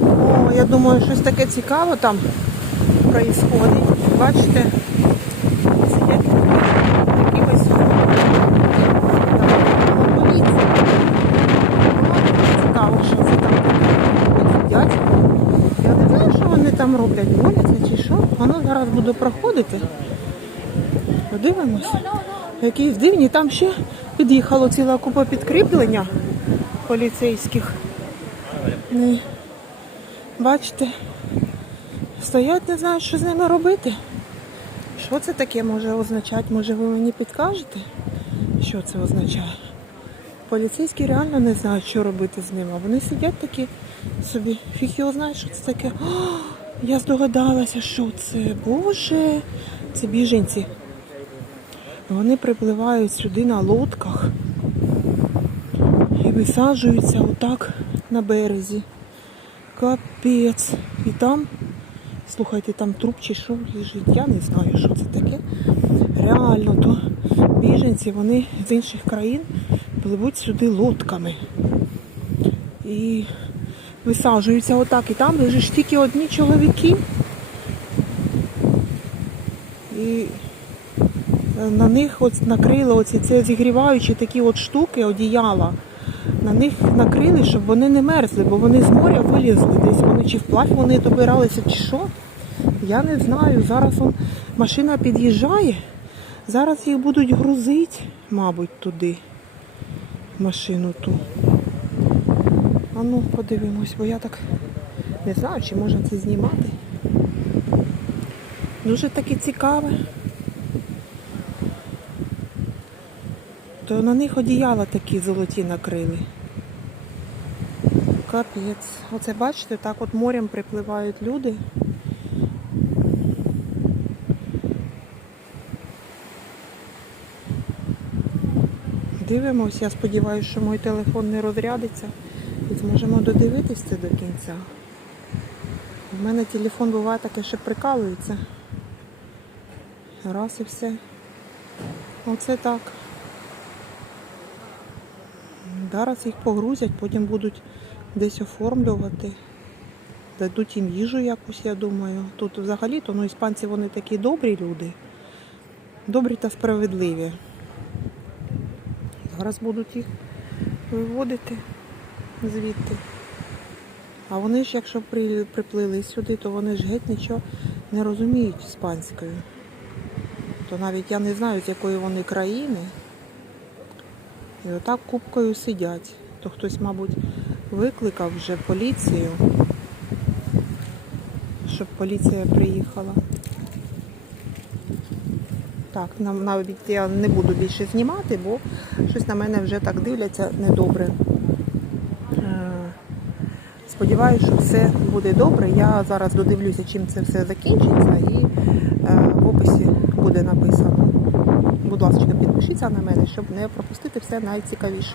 О, я думаю, щось таке цікаве там происходить. Бачите, сидять якимось поліція. Цікаво, що це там. Я не знаю, що вони там роблять, моляться чи що. Воно зараз буде проходити. Подивимось. Якісь дивні. Там ще під'їхало ціла купа підкріплення поліцейських. Бачите, стоять, не знають, що з ними робити. Що це таке може означати? Може ви мені підкажете, що це означає? Поліцейські реально не знають, що робити з ними. Вони сидять такі собі, фіг його знає, що це таке. О, я здогадалася, що це. Боже, це біженці. Вони припливають сюди на лодках і висаджуються отак на березі. Капець. І там, слухайте, там труп чи що лежить, я не знаю, що це таке. Реально, то біженці, вони з інших країн пливуть сюди лодками. І висаджуються отак. І там лежиш тільки одні чоловіки. І на них от накрили оці це зігріваючі такі от штуки, одіяла. На них накрили, щоб вони не мерзли, бо вони з моря вилізли десь. Вони чи вплавь вони добиралися, чи що. Я не знаю. Зараз он, машина під'їжджає. Зараз їх будуть грузити, мабуть, туди. Машину ту. А ну, подивимось, бо я так не знаю, чи можна це знімати. Дуже таке цікаве. То на них одіяла такі золоті накрили. Капець. Оце бачите, так от морем припливають люди. Дивимось, я сподіваюся, що мій телефон не розрядиться і зможемо додивитися це до кінця. У мене телефон буває таке, що прикалується. Раз і все. Оце так. Зараз їх погрузять, потім будуть десь оформлювати. Дадуть їм їжу якусь, я думаю. Тут взагалі-то ну, іспанці вони такі добрі люди. Добрі та справедливі. Зараз будуть їх виводити звідти. А вони ж, якщо при- приплили сюди, то вони ж геть нічого не розуміють іспанською. То навіть я не знаю, з якої вони країни. І отак купкою сидять. То хтось, мабуть, викликав вже поліцію, щоб поліція приїхала. Так, навіть я не буду більше знімати, бо щось на мене вже так дивляться недобре. Е, Сподіваюся, що все буде добре. Я зараз додивлюся, чим це все закінчиться, і е, в описі буде написано. Будь ласка, підпишіться на мене, щоб не пропустити все найцікавіше.